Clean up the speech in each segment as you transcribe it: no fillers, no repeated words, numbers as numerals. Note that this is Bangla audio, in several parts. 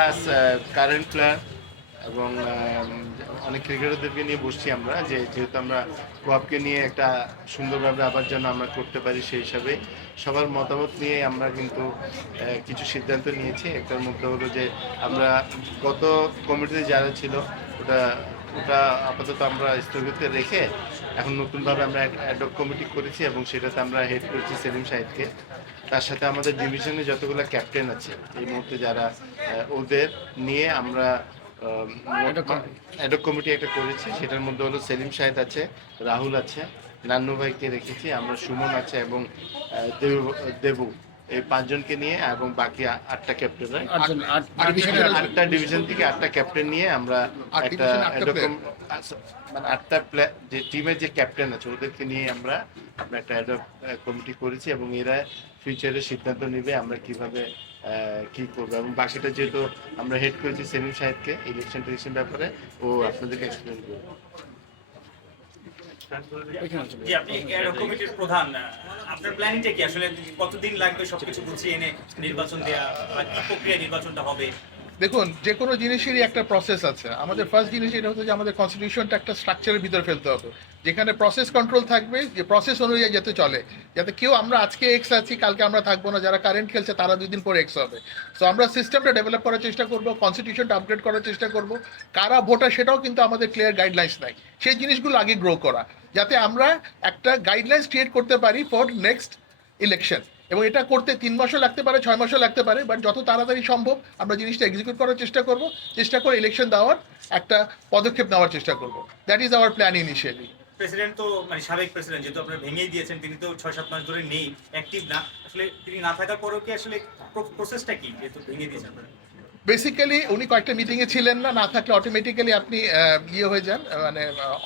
প্লাস কারেন্ট প্লেয়ার এবং অনেক ক্রিকেটারদেরকে নিয়ে বসছি আমরা, যেহেতু আমরা কোয়াপকে নিয়ে একটা সুন্দরভাবে আবার যেন আমরা করতে পারি, সেই হিসাবে সবার মতামত নিয়ে আমরা কিন্তু কিছু সিদ্ধান্ত নিয়েছি। একটার মধ্যে হলো যে আমরা গত কমিটিতে যারা ছিল ওটা ওটা আপাতত আমরা স্থগিত রেখে এখন নতুনভাবে আমরা অ্যাডহক কমিটি করেছি এবং সেটাতে আমরা হেড করেছি সেলিম সাহেবকে। তার সাথে আমাদের ডিভিশনে যতগুলো ক্যাপ্টেন আছে এই মুহূর্তে যারা, ওদের নিয়ে আমরা অ্যাডহক কমিটি একটা করেছি। সেটার মধ্যে হলো সেলিম সাহেদ আছে, রাহুল আছে, নান্নু ভাইকে রেখেছি, আমরা সুমন আছে এবং দেবু, এই 5 জনকে নিয়ে এবং বাকি 8টা ক্যাপ্টেন, 8টা ডিভিশন থেকে 8টা ক্যাপ্টেন নিয়ে আমরা একটা মানে 8টা যে টিমের যে ক্যাপ্টেন আছে ওদেরকে নিয়ে আমরা একটা অ্যাডহক কমিটি করেছি এবং এরা ফিউচারে সিদ্ধান্ত নেবে আমরা কিভাবে কি করবো। এবং বাকিটা যেহেতু আমরা হেড করেছি সেলিম সাহেবকে ইলেকশন টেলিকশন ব্যাপারে, ও আপনাদেরকে এক্সপ্লেন করবে। জি, আপনি অ্যাডহক কমিটির প্রধান, আপনার প্ল্যানিংটা কি আসলে? কতদিন লাগবে সবকিছু গুছিয়ে এনে নির্বাচন দেওয়া, কি প্রক্রিয়া নির্বাচনটা হবে? দেখুন, যে কোনো জিনিসেরই একটা প্রসেস আছে। আমাদের ফার্স্ট জিনিস এটা হচ্ছে যে আমাদের কনস্টিটিউশনটা একটা স্ট্রাকচারের ভিতরে ফেলতে হবে, যেখানে প্রসেস কন্ট্রোল থাকবে, যে প্রসেস অনুযায়ী যাতে চলে, যাতে কেউ আমরা আজকে এক্স আছি কালকে আমরা থাকবো না, যারা কারেন্ট খেলছে তারা 2 দিন পরে এক্স হবে। সো আমরা সিস্টেমটা ডেভেলপ করার চেষ্টা করব, কনস্টিটিউশনটা আপগ্রেড করার চেষ্টা করব। কারা ভোটার সেটাও কিন্তু আমাদের ক্লিয়ার গাইডলাইন্স নাই, সেই জিনিসগুলো আগে গ্রো করা, যাতে আমরা একটা গাইডলাইন্স ক্রিয়েট করতে পারি ফর নেক্সট ইলেকশন। এবং এটা করতে 3 মাসও লাগতে পারে, 6 মাসও লাগতে পারে, বাট যত তাড়াতাড়ি সম্ভব আমরা জিনিসটা এক্সিকিউট করার চেষ্টা করে ইলেকশন দেওয়ার একটা পদক্ষেপ নেওয়ার চেষ্টা করব। That is our plan initially. President তো মানে সাবেক প্রেসিডেন্ট, যেহেতু আপনারা ভেঙেই দিয়েছেন, তিনি তো 6-7 মাস ধরে নেই, অ্যাক্টিভ না। আসলে তিনি না থাকার পরেও কি আসলে প্রসেসটা কি, যেহেতু ভেঙে দিয়েছেন আপনারা? বেসিক্যালি উনি কয়েকটা মিটিংয়ে ছিলেন না থাকলে অটোমেটিক্যালি আপনি হয়ে যান, মানে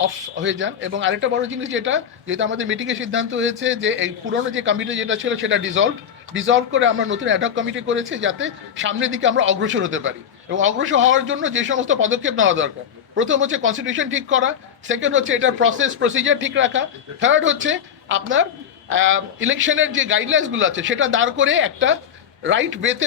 অফ হয়ে যান। এবং আরেকটা বড় জিনিস যেহেতু আমাদের মিটিংয়ে সিদ্ধান্ত হয়েছে যে এই পুরনো যে কমিটি যেটা ছিল সেটা ডিসলভ করে আমরা নতুন অ্যাডহক কমিটি করেছি, যাতে সামনের দিকে আমরা অগ্রসর হতে পারি। এবং অগ্রসর হওয়ার জন্য যে সমস্ত পদক্ষেপ নেওয়া দরকার, প্রথম হচ্ছে কনস্টিটিউশন ঠিক করা, সেকেন্ড হচ্ছে এটার প্রসিজার ঠিক রাখা, থার্ড হচ্ছে আপনার ইলেকশনের যে গাইডলাইন্সগুলো আছে সেটা দাঁড় করে একটা রাইট ওয়েতে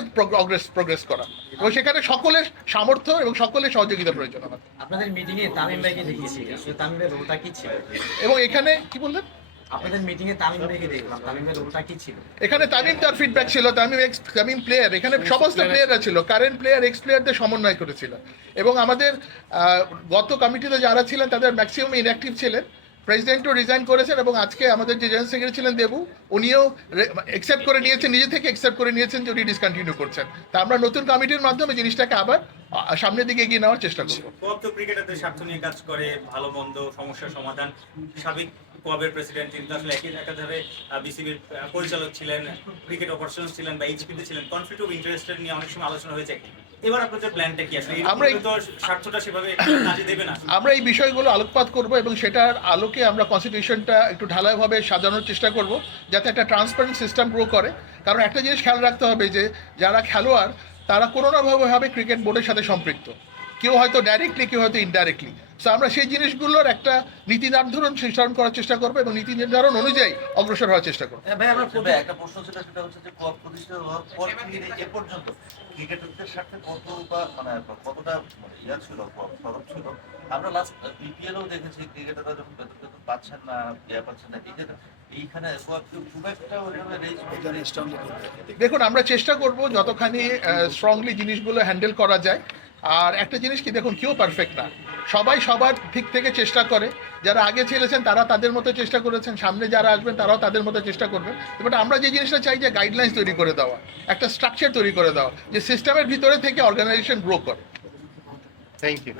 প্রোগ্রেস করা, এবং সেখানে সকলের সামর্থ্য এবং সকলের সহযোগিতা প্রয়োজন আমার। আপনাদের মিটিংয়ে তামিম ভাইকে দেখিয়েছি, আসলে তামিমের রোলটা কি ছিল? এবং এখানে কি বললেন? আপনাদের মিটিংয়ে তামিম ভাইকে দেখলাম, তামিমের রোলটা কি ছিল? এখানে তামিম তার ফিডব্যাক ছিল, তামিম প্লেয়ার, এখানে সমস্ত প্লেয়াররা ছিল, কারেন্ট প্লেয়ার এক্স প্লেয়ারদের সমন্বয় করেছিল। এবং আমাদের গত কমিটিতে যারা ছিলেন তাদের ম্যাক্সিমাম ইনঅ্যাক্টিভ ছিলেন। প্রেসিডেন্টও রিজাইন করেছেন এবং আজকে আমাদের যে জেনারেল সেক্রেটারি ছিলেন দেবু, উনিও অ্যাকসেপ্ট করে নিয়েছেন, নিজে থেকে অ্যাকসেপ্ট করে নিয়েছেন যে উনি ডিসকন্টিনিউ করছেন। তা আমরা নতুন কমিটির মাধ্যমে জিনিসটাকে আবার সামনের দিকে এগিয়ে নেওয়ার চেষ্টা করব। কোয়াব তো ক্রিকেটারদের স্বার্থ নিয়ে কাজ করে, ভালো মন্দ সমস্যার সমাধান। সাবেক কোয়াবের প্রেসিডেন্ট, তিনি তো আসলে একাধারে বিসিবির পরিচালক ছিলেন, ক্রিকেট অপারেশনস ছিলেন বা এইচপিতে ছিলেন। কনফ্লিক্ট অফ ইন্টারেস্টেড নিয়ে অনেক সময় আলোচনা হয়েছে। এবার আপনাদের প্ল্যানটা কি আসলে? আমরা তো স্বার্থটা সেভাবে কাজে দেবে না। আমরা এই বিষয়গুলো আলোকপাত করব এবং সেটার আলোকে আমরা কনস্টিটিউশনটা একটু ঢালাইভাবে সাজানোর চেষ্টা করব, যাতে একটা ট্রান্সপারেন্ট সিস্টেম গ্রো করে। কারণ একটা জিনিস খেয়াল রাখতে হবে যে যারা খেলোয়াড় তারা কোনো না ভাবে ক্রিকেট বোর্ডের সাথে সম্পৃক্ত, কেউ হয়তো ডাইরেক্টলি, কেউ হয়তো ইনডাইরেক্টলি। সো আমরা সেই জিনিসগুলোর একটা নীতি নির্ধারণ করার চেষ্টা করবো এবং নীতি নির্ধারণ অনুযায়ী অগ্রসর হওয়ার চেষ্টা করবো। একটা প্রশ্ন ছিল, সেটা হচ্ছে যে কোয়াব প্রতিষ্ঠা হওয়ার পর এ পর্যন্ত ক্রিকেটারদের সাথে কতটা ছিল, সরব ছিল? আমরা লাস্ট বিপিএলও দেখেছি ক্রিকেটাররা যখন বেতন পাচ্ছেন না, পাচ্ছেন না, এইখানে খুব একটা দেখুন, আমরা চেষ্টা করব যতখানি স্ট্রংলি জিনিসগুলো হ্যান্ডেল করা যায়। আর একটা জিনিস কি, দেখুন, কেউ পারফেক্ট না, সবাই সবার দিক থেকে চেষ্টা করে। যারা আগে ছেলেছেন তারা তাদের মতো চেষ্টা করেছেন, সামনে যারা আসবেন তারাও তাদের মতো চেষ্টা করবেন। বাট আমরা যে জিনিসটা চাই যে গাইডলাইন্স তৈরি করে দেওয়া, একটা স্ট্রাকচার তৈরি করে দেওয়া, যে সিস্টেমের ভিতরে থেকে অর্গানাইজেশন গ্রো করে। Thank you.